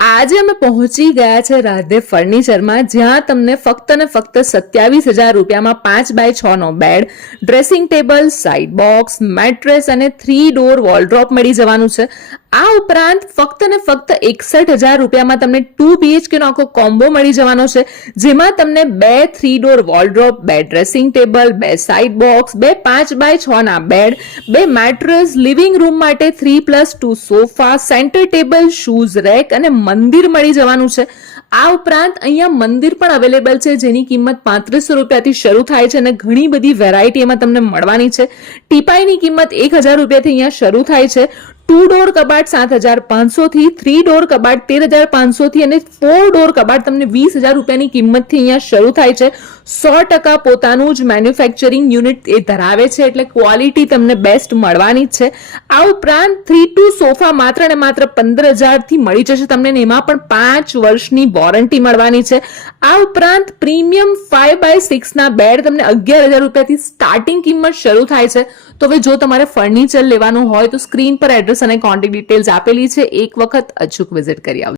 આજે અમે પહોંચી ગયા છે રાધે ફર્નિચરમાં, જ્યાં તમને ફક્ત ને ફક્ત 27,000 રૂપિયામાં 5x6 નો bed, dressing table, side box, mattress અને 3 ડોર વોલડ્રોપ મળી જવાનું છે. આ ઉપરાંત ફક્ત ને ફક્ત 61,000 રૂપિયામાં તમને 2 BHK નો આખો કોમ્બો મળી જવાનો છે, જેમાં તમને 2 3 door wardrobe, 2 dressing table, 2 side box, 2 5x6 ના બેડ, 2 મેટ્રેસ, લિવિંગ રૂમ માટે 3+2 sofa, centre table, shoes rack અને મંદિર મળી જવાનું છે. આ ઉપરાંત અહીંયા મંદિર પણ અવેલેબલ છે, જેની કિંમત 3500 રૂપિયાથી શરૂ થાય છે અને ઘણી બધી વેરાયટી એમાં તમને મળવાની છે. ટીપાઈની કિંમત 1,000 રૂપિયાથી અહીંયા શરૂ થાય છે. 2 ડોર કબાટ 7,500 થી, 3 ડોર કબાટ 13,500 થી અને 4 ડોર કબાટ તમને 20,000 રૂપિયાની કિંમતથી અહીંયા શરૂ થાય છે. 100% પોતાનું જ મેન્યુફેક્ચરિંગ યુનિટ એ ધરાવે છે, એટલે ક્વોલિટી તમને બેસ્ટ મળવાની જ છે. આ ઉપરાંત 3-2 સોફા માત્ર ને માત્ર 15,000 થી મળી જશે તમને, એમાં પણ 5 વર્ષની વોરંટી મળવાની છે. આ ઉપરાંત પ્રીમિયમ 5x6 ના બેડ તમને 11,000 રૂપિયાથી સ્ટાર્ટિંગ કિંમત શરૂ થાય છે. તો હવે જો તમારે ફર્નિચર લેવાનું હોય તો સ્ક્રીન પર એડ્રેસ અને કોન્ટેક્ટ ડિટેલ્સ આપેલી છે, એક વખત અચૂક વિઝિટ કરી આવજો.